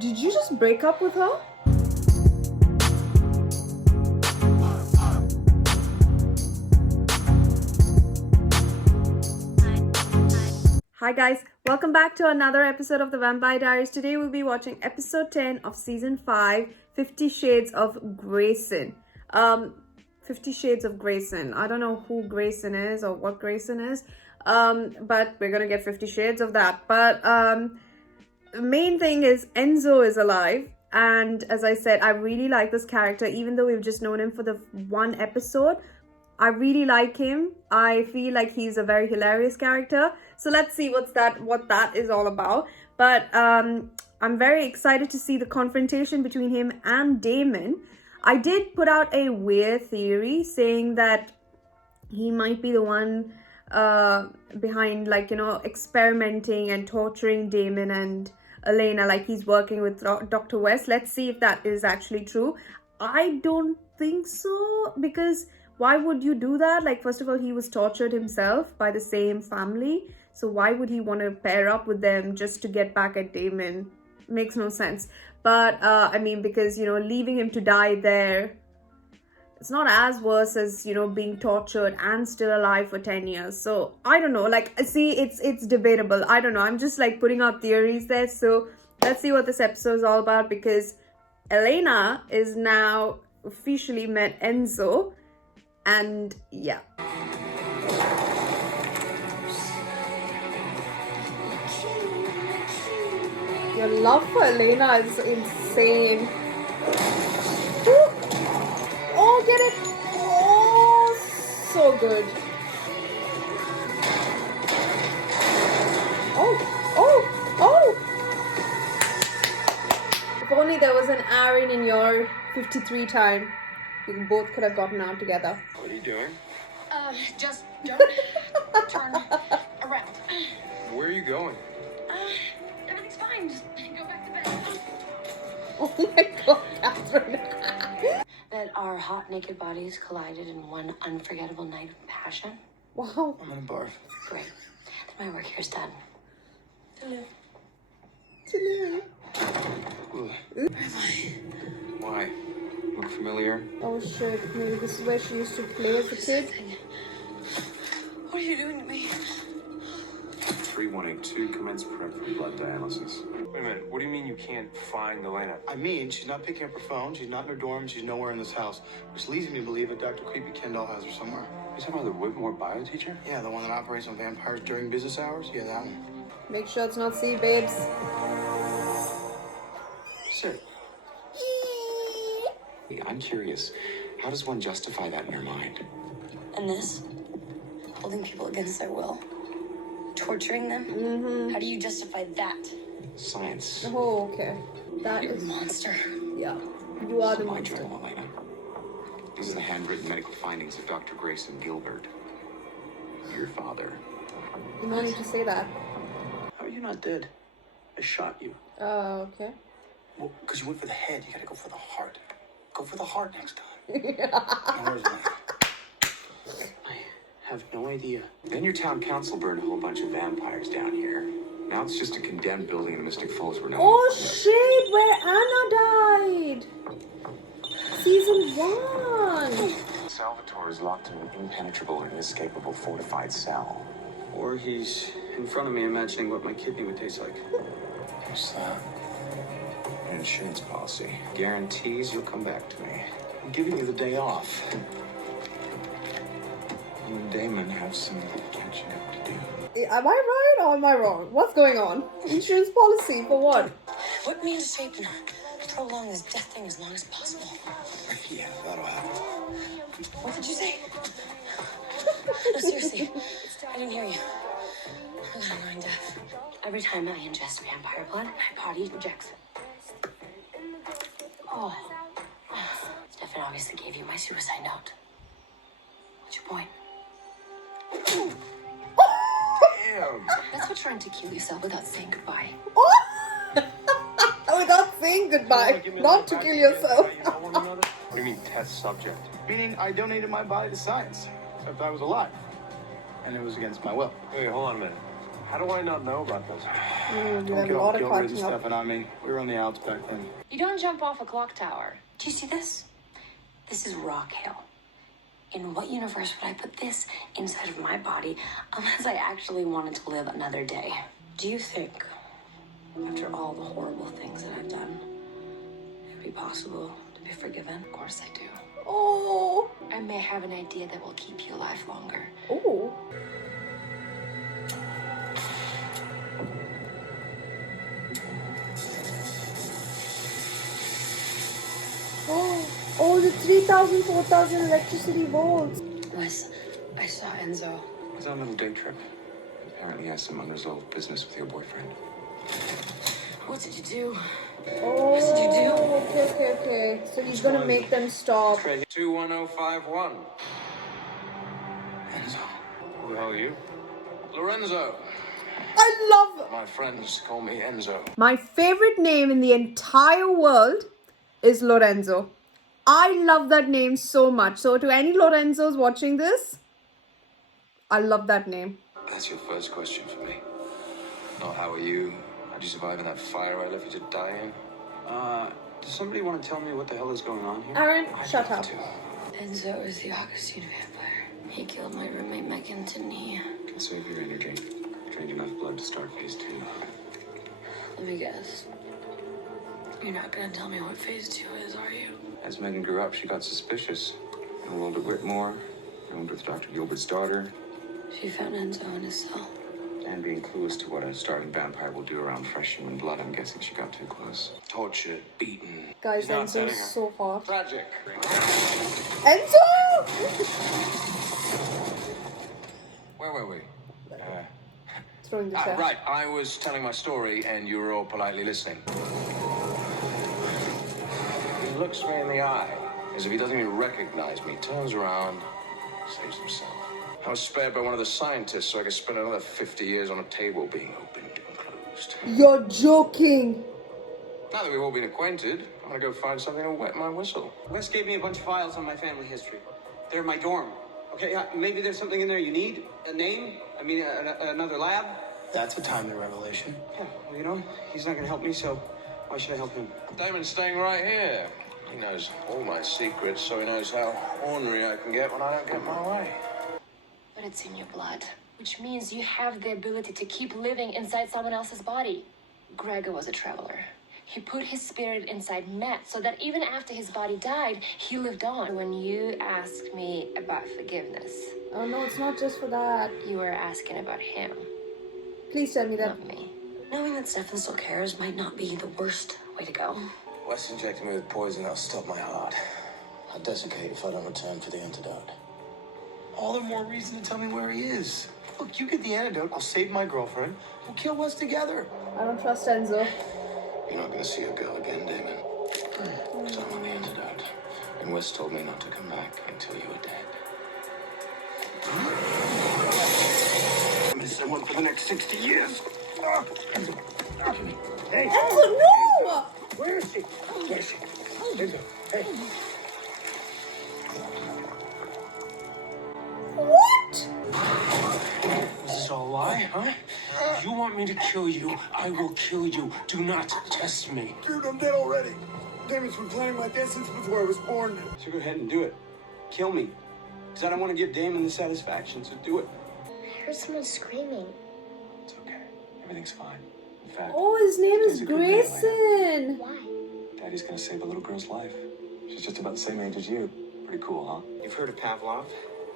Did you just break up with her? Hi guys, welcome back to another episode of the Vampire Diaries. Today we'll be watching episode 10 of season 5, 50 Shades of Grayson. 50 Shades of Grayson. I don't know who Grayson is or what Grayson is, but we're gonna get 50 Shades of that. But the main thing is Enzo is alive, and as I said, I really like this character. Even though we've just known him for the one episode, I really like him. I feel like he's a very hilarious character. So let's see what that is all about. But I'm very excited to see the confrontation between him and Damon. I did put out a weird theory saying that he might be the one behind, like, you know, experimenting and torturing Damon and Elena, like he's working with Dr. West. Let's see if that is actually true. I don't think so, because why would you do that? Like, first of all, he was tortured himself by the same family. So why would he want to pair up with them just to get back at Damon? Makes no sense. But, I mean, because, you know, leaving him to die there, it's not as worse as, you know, being tortured and still alive for 10 years. So, I don't know. Like, see, it's debatable. I don't know. I'm just, like, putting out theories there. So, let's see what this episode is all about, because Elena is now officially met Enzo. And, yeah. Your love for Elena is insane. Ooh. Oh, get it! Oh, so good. Oh! If only there was an Aaron in your 53 time, you both could have gotten out together. What are you doing? Just don't turn around. Where are you going? Everything's fine. Just go back to bed. Oh my god, Catherine. That our hot, naked bodies collided in one unforgettable night of passion. Wow. I'm gonna barf. Great. Then my work here's done. Hello. Ugh. Why? Look familiar? Oh shit, maybe this is where she used to play as a kid. What are you doing to me? 3182, commence prep for blood dialysis. Wait a minute, what do you mean you can't find Elena? I mean, she's not picking up her phone, she's not in her dorm, she's nowhere in this house, which leads me to believe that Dr. Creepy Kendall has her somewhere. You talking about the Whitmore bio teacher? Yeah, the one that operates on vampires during business hours? Yeah, that one. Make sure it's not C, babes. Sit. I'm curious, how does one justify that in your mind? And this? Holding people against their will? Torturing them? How do you justify that? Science. Oh, okay. That You're is... a monster. Yeah. You are the My monster. journal, Elena. This is the handwritten medical findings of Dr. Grayson Gilbert. Your father. You don't need to say that. How are you not dead? I shot you. Oh, okay. Well, because you went for the head, you gotta go for the heart. Go for the heart next time. Now, where's mine? I have no idea. Then your town council burned a whole bunch of vampires down here. Now it's just a condemned building in Mystic Falls where no Oh one shit, where Anna died! Season 1! Salvatore is locked in an impenetrable and inescapable fortified cell. Or he's in front of me imagining what my kidney would taste like. What's that? An insurance policy. Guarantees you'll come back to me. I'm giving you the day off. You and Damon have some catching up to do. Am I right or am I wrong? What's going on? Insurance policy for what? Whip me into shape and prolong this death thing as long as possible. Yeah, that'll happen. What did you say? No, seriously. I didn't hear you. I'm gonna going deaf. Every time I ingest vampire blood, my body rejects it. Oh. Stefan obviously gave you my suicide note. What's your point? Damn! That's what trying to kill yourself without saying goodbye. Without saying goodbye, not to kill yourself. What do you mean, test subject? Meaning I donated my body to science, except I was alive. And it was against my will. Wait, hold on a minute. How do I not know about this? You Don't have get a all lot of Gilbert and catching up. Stefan on me. We were on the outs back then. You don't jump off a clock tower. Do you see this? This is Rock Hill. In what universe would I put this inside of my body unless I actually wanted to live another day? Do you think, after all the horrible things that I've done, it would be possible to be forgiven? Of course I do. Oh. I may have an idea that will keep you alive longer. Oh. Oh, the 3,000, 4,000 electricity volts. Wes, I saw Enzo. Was on a little day trip. Apparently he has some unresolved business with your boyfriend. What did you do? Oh, What did you do? okay. So he's gonna make them stop. 21051. Enzo. Who the hell are you? Lorenzo. I love My friends call me Enzo. my favorite name in the entire world is Lorenzo. I love that name so much. So to any Lorenzos watching this, I love that name. That's your first question for me. Not how are you? How'd you survive in that fire I left you to die in? Does somebody want to tell me what the hell is going on here? Aaron, shut up. Enzo is the Augustine vampire. He killed my roommate Megan, didn't he? I'll save your energy. Drained enough blood to start phase 2. Let me guess. You're not gonna tell me what phase 2 is, are you? As Megan grew up, she got suspicious. Enrolled at Whitmore, roomed with Dr. Gilbert's daughter, She found Enzo in his cell. and being clueless to what a starving vampire will do around fresh human blood, I'm guessing she got too close. Tortured, beaten. Guys, Not Enzo setting is her. so hot. Tragic. Enzo! Where were we? Throwing the trash. Right, I was telling my story and you were all politely listening. He looks me in the eye, as if he doesn't even recognize me, turns around, saves himself. I was spared by one of the scientists so I could spend another 50 years on a table being opened and closed. You're joking. Now that we've all been acquainted, I'm gonna go find something to wet my whistle. Wes gave me a bunch of files on my family history. They're in my dorm. Okay, maybe there's something in there you need? A name? I mean, another lab? That's a timely revelation. Yeah, well, you know, he's not gonna help me, so why should I help him? Damon's staying right here. He knows all my secrets, so he knows how ornery I can get when I don't get my way. But it's in your blood, which means you have the ability to keep living inside someone else's body. Gregor was a traveler. He put his spirit inside Matt so that even after his body died, he lived on. When you asked me about forgiveness, Oh no, it's not just for that. you were asking about him, Please tell me that. not me. Knowing that Stefan still cares might not be the worst way to go. Wes injected me with poison that'll stop my heart. I'll desiccate if I don't return for the antidote. All the more reason to tell me where he is. Look, you get the antidote, I'll save my girlfriend. We'll kill Wes together. I don't trust Enzo. You're not gonna see your girl again, Damon. So I'm on the antidote. And Wes told me not to come back until you were dead. I'm gonna someone for the next 60 years. Hey, Enzo, no! where is she? Where is she? Hey. What? Is this all a lie, huh? You want me to kill you, I will kill you. Do not test me. Dude, I'm dead already. Damon's been planning my death since before I was born. So go ahead and do it. Kill me. Because I don't want to give Damon the satisfaction, so do it. I heard someone screaming. It's okay. Everything's fine. In fact, Oh, his name is He's a good man, Grayson. Why? Daddy's gonna save a little girl's life. She's just about the same age as you. Pretty cool, huh? You've heard of Pavlov?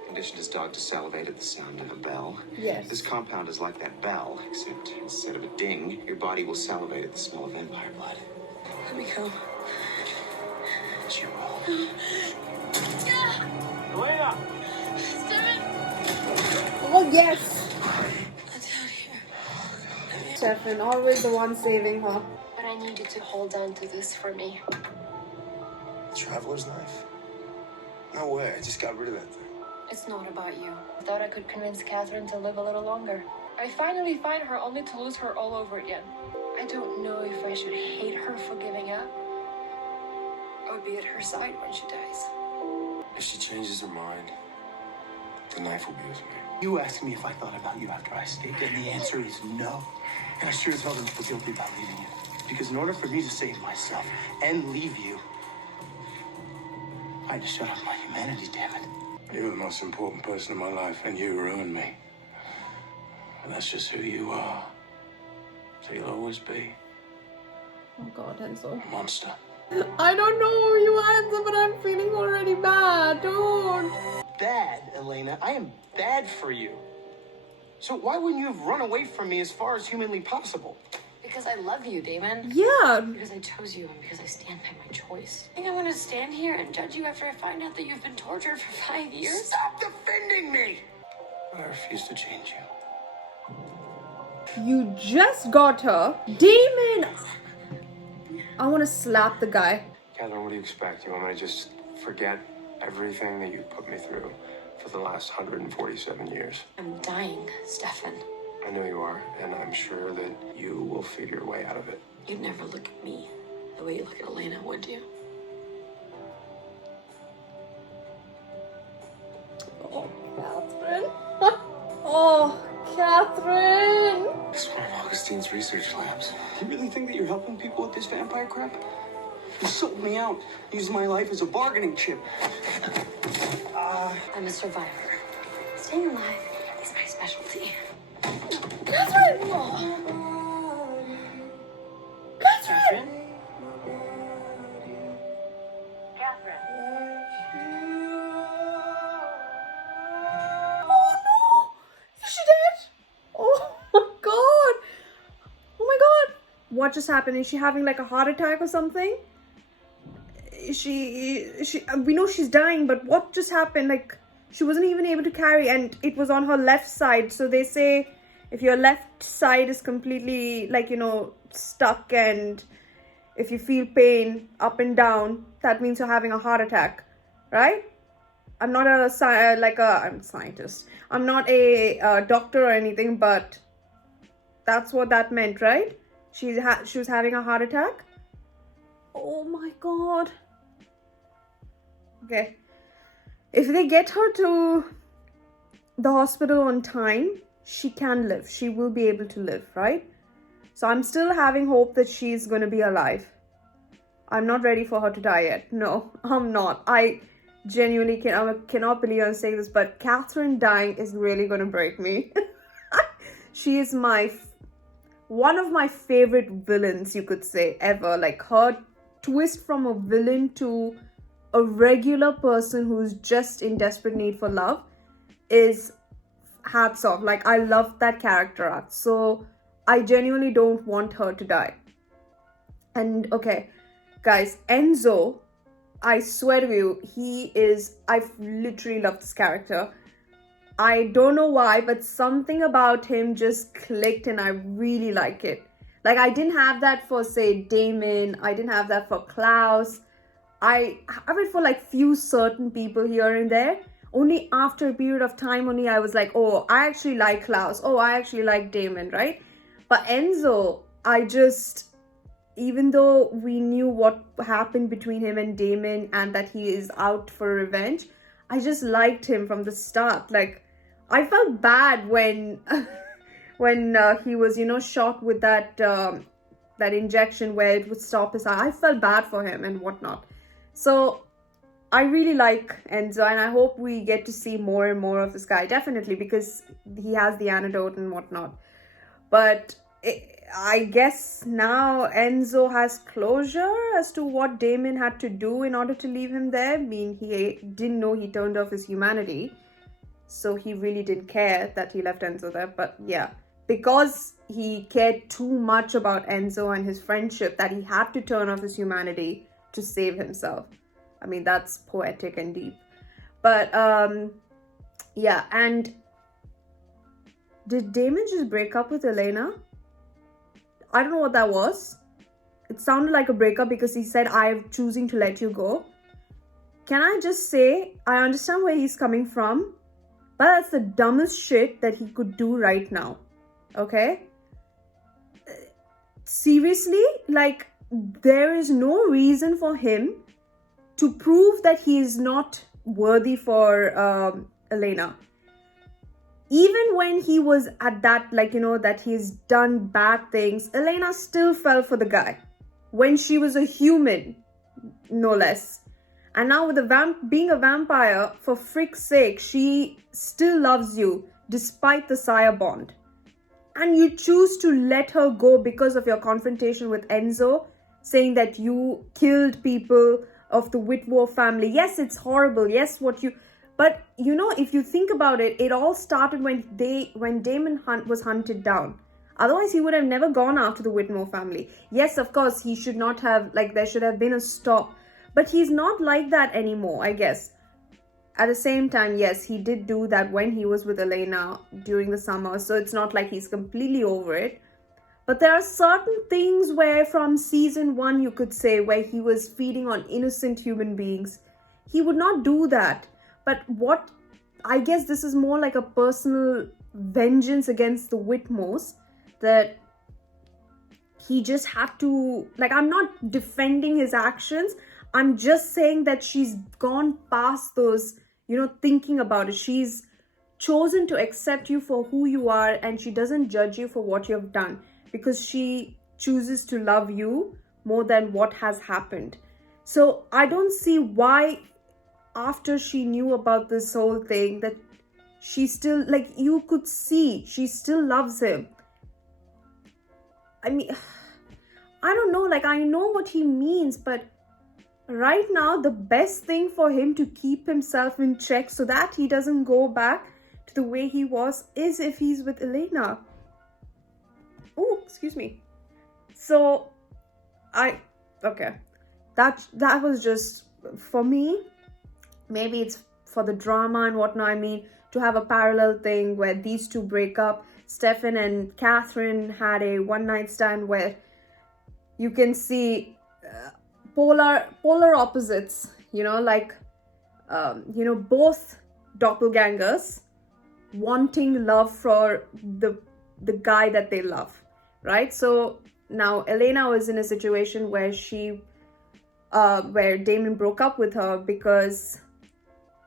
Conditioned his dog to salivate at the sound of a bell. Yes. This compound is like that bell, except instead of a ding, your body will salivate at the smell of vampire blood. Let me go. You will. Elena! Oh, yes. Let's out here. Stefan, always the one saving her. But I need you to hold on to this for me. Traveler's knife? No way, I just got rid of that thing. It's not about you. I thought I could convince Catherine to live a little longer. I finally find her only to lose her all over again. I don't know if I should hate her for giving up or be at her side when she dies. If she changes her mind, The knife will be with me. You asked me if I thought about you after I escaped, and the answer is no. And I sure as hell don't feel guilty about leaving you. Because in order for me to save myself and leave you, I had to shut off my humanity, damn it. You were the most important person in my life, and you ruined me. And that's just who you are. So you'll always be Oh God, Enzo. a monster. I don't know who you are, Enzo, but I'm feeling already bad. Don't. Bad, Elena. I am bad for you. So why wouldn't you have run away from me as far as humanly possible? Because I love you, Damon. Yeah. Because I chose you and because I stand by my choice. I think I'm gonna stand here and judge you after I find out that you've been tortured for 5 years? Stop defending me! I refuse to change you. You just got her. Damon! I want to slap the guy. Catherine, what do you expect? You want me to just forget everything that you put me through for the last 147 years? I'm dying, Stefan. I know you are, and I'm sure that you will figure a way out of it. You'd never look at me the way you look at Elena, would you? Oh, Catherine. Oh, Catherine. It's one of Augustine's research labs. You really think that you're helping people with this vampire crap? You sold me out, used my life as a bargaining chip. I'm a survivor. Staying alive is my specialty. Catherine! Catherine! Oh no! Is she dead? Oh my God! Oh my God! What just happened? Is she having like a heart attack or something? We know she's dying, but what just happened? Like, she wasn't even able to carry, and it was on her left side. So they say if your left side is completely, like, you know, stuck, and if you feel pain up and down, that means you're having a heart attack, right? I'm not I'm a scientist. I'm not a doctor or anything, but that's what that meant, right? She was having a heart attack. Oh my God. Okay. If they get her to the hospital on time, she can live. She will be able to live, right? So I'm still having hope that she's going to be alive. I'm not ready for her to die yet. No, I'm not. I genuinely cannot believe I'm saying this, but Catherine dying is really going to break me. She is one of my favorite villains, you could say, ever. Like, her twist from a villain to a regular person who's just in desperate need for love is hats off. Like, I love that character arc. So I genuinely don't want her to die. And okay, guys, Enzo, I swear to you, I've literally loved this character. I don't know why, but something about him just clicked and I really like it. Like, I didn't have that for, say, Damon. I didn't have that for Klaus. I have it for like few certain people here and there. Only after a period of time only I was like, oh, I actually like Klaus. Oh, I actually like Damon, right? But Enzo, even though we knew what happened between him and Damon and that he is out for revenge, I just liked him from the start. Like, I felt bad when he was, you know, shot with that injection where it would stop his eye. I felt bad for him and whatnot. So I really like Enzo, and I hope we get to see more and more of this guy, definitely, because he has the antidote and whatnot. But I guess now Enzo has closure as to what Damon had to do in order to leave him there. I mean, he didn't know he turned off his humanity, so he really didn't care that he left Enzo there. But yeah, because he cared too much about Enzo and his friendship that he had to turn off his humanity to save himself. I mean, that's poetic and deep. But yeah, and did Damon just break up with Elena? I don't know what that was. It sounded like a breakup because he said, I'm choosing to let you go. Can I just say, I understand where he's coming from, but that's the dumbest shit that he could do right now. Okay? Seriously? Like, there is no reason for him to prove that he is not worthy for Elena. even when he was at that, like, that he's done bad things, Elena still fell for the guy when she was a human, no less. And now with being a vampire, for frick's sake, she still loves you despite the sire bond. And you choose to let her go because of your confrontation with Enzo, saying that you killed people of the Whitmore family. Yes, it's horrible. Yes, but if you think about it, it all started when Damon was hunted down. Otherwise, he would have never gone after the Whitmore family. Yes, of course, he should not have, there should have been a stop. But he's not like that anymore, I guess. At the same time, yes, he did do that when he was with Elena during the summer. So it's not like he's completely over it. But there are certain things where from season 1, you could say, where he was feeding on innocent human beings. He would not do that. But I guess this is more like a personal vengeance against the Whitmores, that he just had to, I'm not defending his actions. I'm just saying that she's gone past those, thinking about it. She's chosen to accept you for who you are, and she doesn't judge you for what you have done, because she chooses to love you more than what has happened. So I don't see why, after she knew about this whole thing, that she still, you could see she still loves him. I mean, I don't know, I know what he means, but right now, the best thing for him to keep himself in check so that he doesn't go back to the way he was is if he's with Elena. Oh, excuse me. So, okay. That was just, for me, maybe it's for the drama and whatnot. I mean, to have a parallel thing where these two break up. Stefan and Catherine had a one-night stand where you can see polar opposites, both doppelgangers wanting love for the guy that they love, right? So now Elena was in a situation where where Damon broke up with her because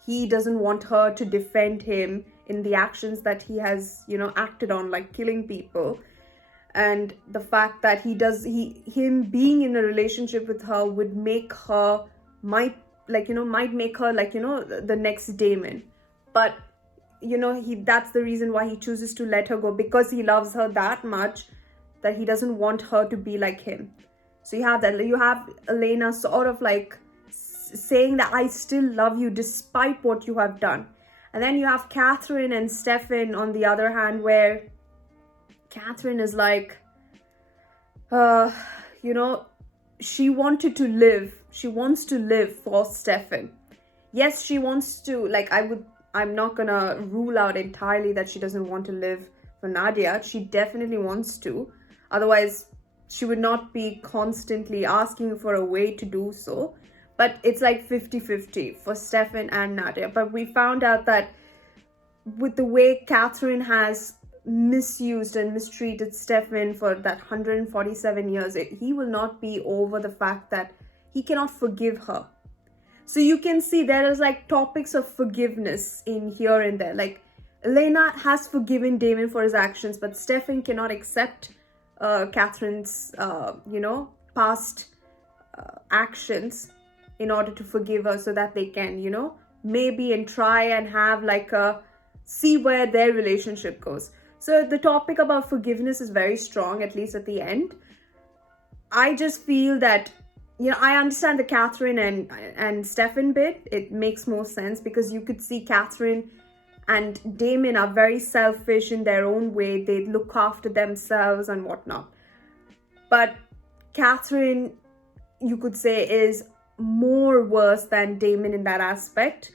he doesn't want her to defend him in the actions that he has, acted on, like killing people. And the fact that him being in a relationship with her would make her, might make her the next Damon. But, that's the reason why he chooses to let her go, because he loves her that much that he doesn't want her to be like him. So you have Elena sort of saying that I still love you despite what you have done. And then you have Catherine and Stefan on the other hand, where Catherine is she wanted to live. She wants to live for Stefan. Yes, she wants to, I'm not gonna rule out entirely that she doesn't want to live for Nadia. She definitely wants to. Otherwise, she would not be constantly asking for a way to do so. But it's 50-50 for Stefan and Nadia. But we found out that with the way Catherine has misused and mistreated Stefan for that 147 years, he will not be over the fact that he cannot forgive her. So you can see there is topics of forgiveness in here and there. Elena has forgiven Damon for his actions, but Stefan cannot accept Catherine's past actions in order to forgive her, so that they can maybe and try and have see where their relationship goes. So the topic about forgiveness is very strong, at least at the end. I just feel that I understand the Catherine and Stefan bit. It makes more sense because you could see Catherine and Damon are very selfish in their own way. They look after themselves and whatnot. But Catherine, you could say, is more worse than Damon in that aspect.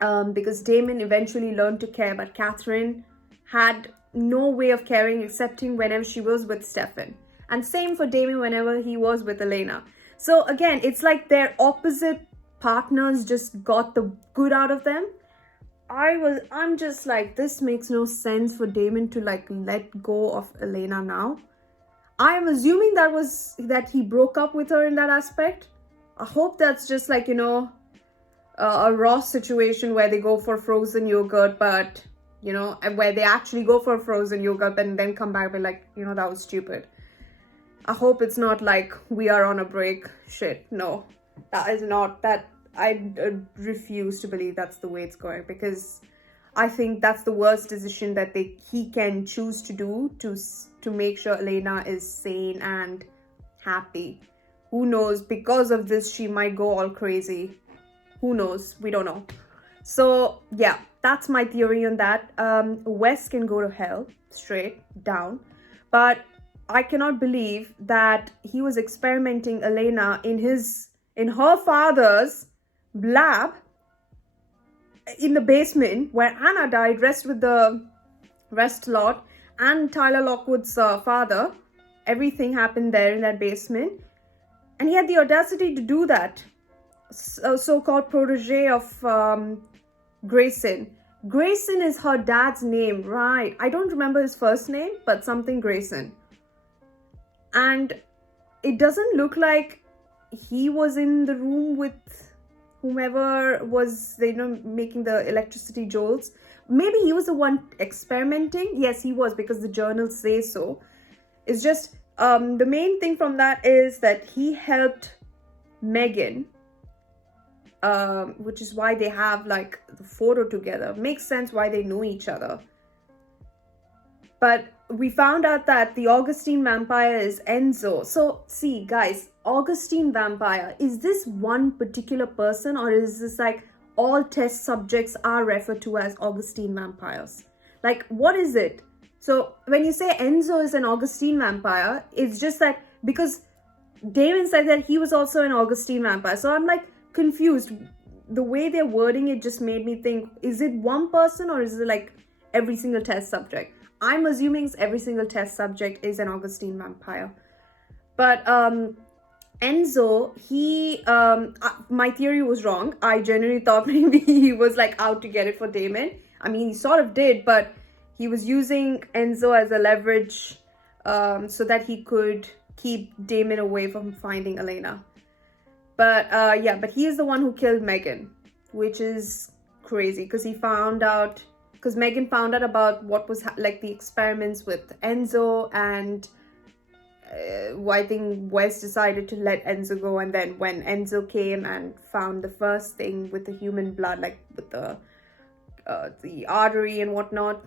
Because Damon eventually learned to care, but Catherine had no way of caring excepting whenever she was with Stefan. And same for Damon whenever he was with Elena. So again, it's their opposite partners just got the good out of them. I'm just this makes no sense for Damon to let go of Elena now. I'm assuming that he broke up with her in that aspect. I hope that's just a raw situation where they go for frozen yogurt, but you know, and where they actually go for frozen yogurt and then come back and be like, you know, that was stupid. I hope it's not like we are on a break shit. No, that is not that. I refuse to believe that's the way it's going, because I think that's the worst decision that he can choose to do to make sure Elena is sane and happy. Who knows? Because of this, she might go all crazy. Who knows? We don't know. So yeah, that's my theory on that. Wes can go to hell straight down, but I cannot believe that he was experimenting Elena in her father's lab in the basement where Anna died, rest lot, and Tyler Lockwood's father. Everything happened there in that basement, and he had the audacity to do that. So-called protege of Grayson. Grayson is her dad's name, right? I don't remember his first name, but something Grayson. And it doesn't look like he was in the room with whomever was, you know, making the electricity jolts. Maybe he was the one experimenting. Yes, he was, because the journals say so. It's just the main thing from that is that he helped Megan, which is why they have like the photo together. Makes sense why they know each other. But we found out that the Augustine vampire is Enzo. So see guys, Augustine vampire, is this one particular person, or is this like all test subjects are referred to as Augustine vampires? Like, what is it? So when you say Enzo is an Augustine vampire, it's just that because Damon said that he was also an Augustine vampire. So I'm like confused. The way they're wording it just made me think, is it one person or is it like every single test subject? I'm assuming every single test subject is an Augustine vampire. But Enzo, my theory was wrong. I genuinely thought maybe he was like out to get it for Damon. I mean, he sort of did, but he was using Enzo as a leverage so that he could keep Damon away from finding Elena. But yeah, but he is the one who killed Megan, which is crazy because Megan found out about what was like the experiments with Enzo, and I think Wes decided to let Enzo go, and then when Enzo came and found the first thing with the human blood, like with the artery and whatnot,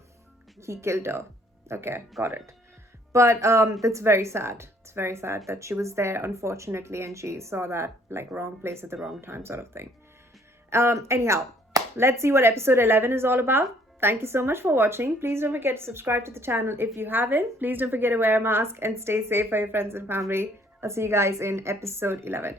he killed her. Okay, got it. But that's very sad. It's very sad that she was there, unfortunately, and she saw that like wrong place at the wrong time sort of thing. Anyhow, let's see what episode 11 is all about. Thank you so much for watching. Please don't forget to subscribe to the channel if you haven't. Please don't forget to wear a mask and stay safe for your friends and family. I'll see you guys in episode 11.